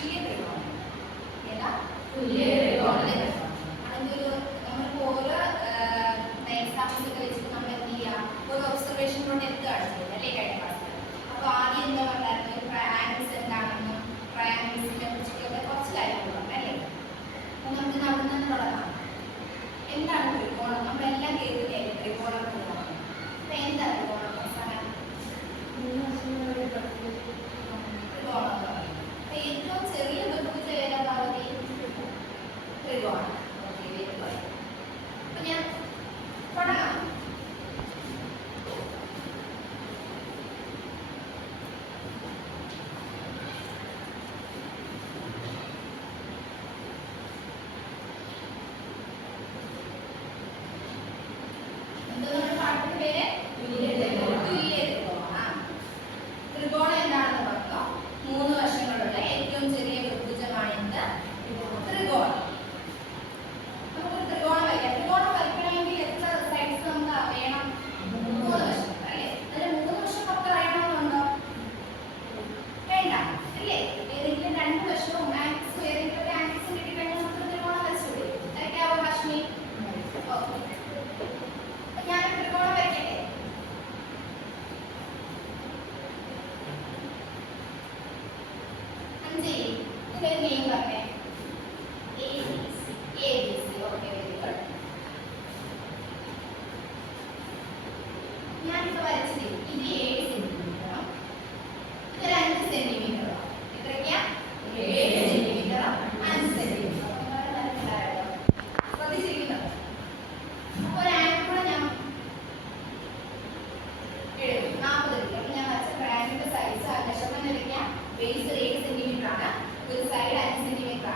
തുല്യ ത്രികോണം. ഏതാ? തുല്യ ത്രികോണം. അതൊരു നമ്മളിപ്പോൾ ഓരോ എക്സാമ്പിൾസ് ഒക്കെ വെച്ചിട്ട് നമ്മൾ എന്ത് ചെയ്യുക, ഒരു ഒബ്സർവേഷനിലൂടെ എത്തുകയാണ് ചെയ്യുന്നത് അല്ലേ കഴിഞ്ഞ ക്ലാസ്സിൽ. അപ്പോൾ ആദ്യം എന്താ പറഞ്ഞായിരുന്നു, ട്രയാങ്കിൾസ് എന്താണെന്നും ട്രയാങ്കിൾസിനെ കുറിച്ചിട്ടൊക്കെ കുറച്ച് കാര്യങ്ങൾ പറഞ്ഞു അല്ലേ. അപ്പോൾ നമുക്ക് അവിടെ നിന്ന് തുടങ്ങാം. എന്താണ് ത്രികോണം? നമ്മളെല്ലാം കേൾക്കുന്നതല്ലേ ത്രികോണം ത്രികോണം. അപ്പോൾ എന്താ ത്രികോണം? അവസാനം ത്രികോണം എന്ന് പറയും. അപ്പോൾ ഏറ്റവും ചെറിയ ബഹുഭുജം ഏതാ പാർവതി? ത്രികോണം. Okay, very good. അപ്പോൾ ഞാൻ തുടങ്ങാം. ത്രികോണം എന്താണെന്ന് പറഞ്ഞോ? മൂന്ന് വശങ്ങളുള്ള ഏറ്റവും ചെറിയ ബഹുഭുജമാണ് എന്ത്? ത്രികോണം. നമുക്ക് ത്രികോണം വരയ്ക്കാം. ത്രികോണം വരയ്ക്കണമെങ്കിൽ എത്ര സൈഡ്സ് നമുക്ക് വേണം? മൂന്ന് വശം അല്ലേ? അതിൽ മൂന്ന് വശം നമുക്ക് അറിയണമെന്നുണ്ടോ? വേണ്ട അല്ലേ? ഏതെങ്കിലും രണ്ട് വശവും ആക്സിസ് ഏതെങ്കിലും ഒരു ആക്സിസ് കിട്ടിക്കഴിഞ്ഞാൽ നമുക്ക് ത്രികോണം വരച്ചൂടെ? വരയ്ക്കാവോ ഹാഷ്മി? ഓക്കെ, ഞാൻ ത്രികോണം വരയ്ക്കട്ടെ. അഞ്ച് ഇതിന്റെ നെയിം പറഞ്ഞേ. ABC. Okay, very good. ഞാനിപ്പോൾ വരച്ചത് ഇത് 7 സെന്റിമീറ്ററും ഇത് 5 സെന്റിമീറ്ററും. എത്രയ്ക്കാ? 7 സെന്റിമീറ്ററും 5 സെന്റിമീറ്ററും. ശ്രദ്ധിച്ചിരിക്കുന്നു. അപ്പോൾ ഒരു ആംഗിൾ കൂടെ ഞാൻ എഴുതും. 40 ഡിഗ്രി. അപ്പോൾ ഞാൻ വരച്ച ട്രയാങ്കിളിന്റെ സൈസ് മെഷർമെന്റ് എടുക്കാം. ബേസ് 7 സെന്റിമീറ്റർ ആണ്, ഒരു സൈഡ് 5 സെന്റിമീറ്റർ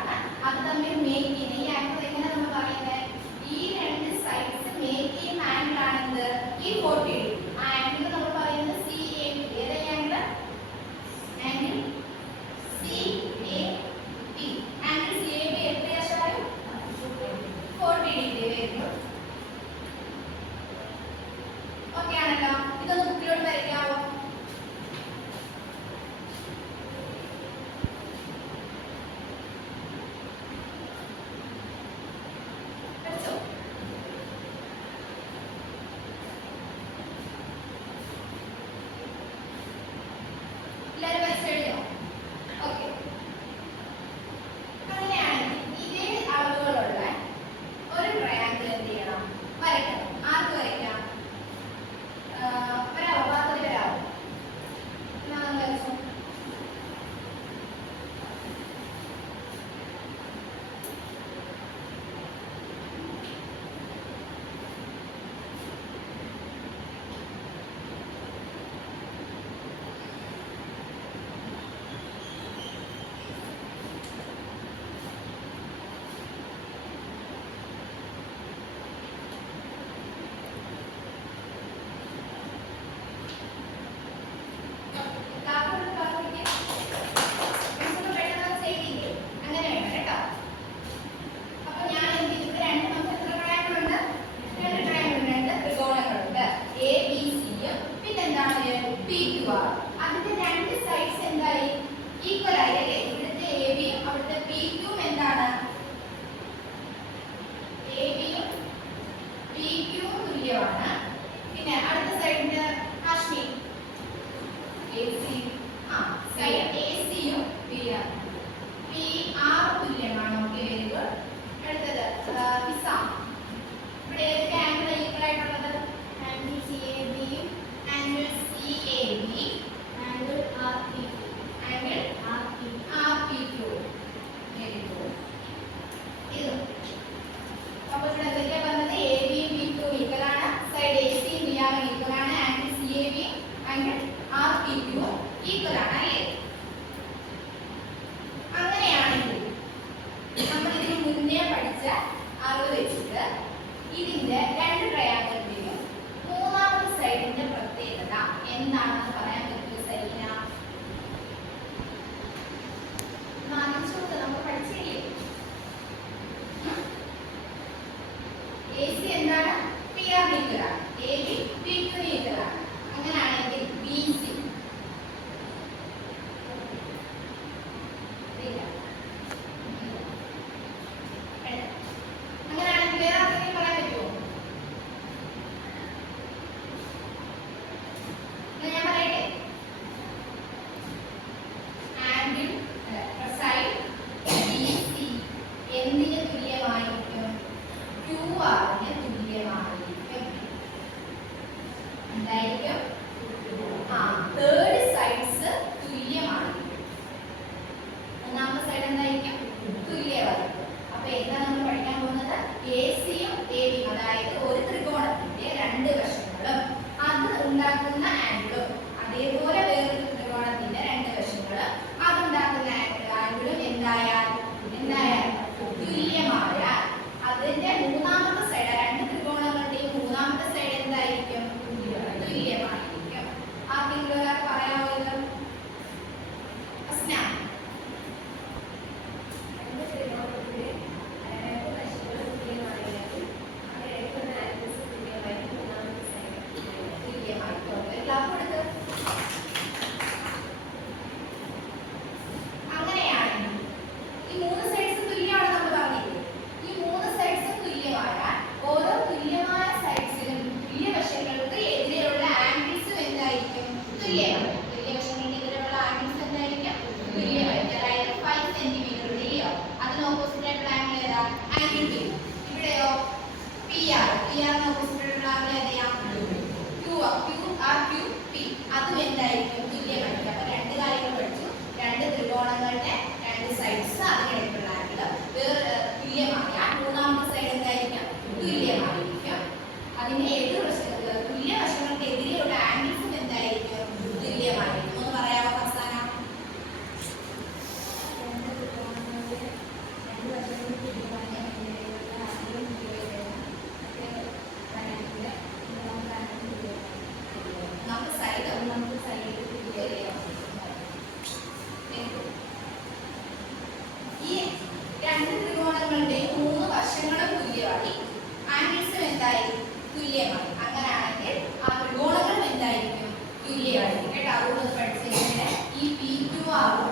രണ്ട് ത്രികോണങ്ങളുടെ മൂന്ന് വശങ്ങളും തുല്യമായി ആംഗിൾസും എന്തായി തുല്യമായി. അങ്ങനെയാണെങ്കിൽ ആ ത്രികോണങ്ങളും എന്തായിരിക്കും തുല്യമായിരിക്കും കേട്ടോ. അതുകൊണ്ട് പഠിച്ചിട്ടുണ്ട് ഈ P2R ഉം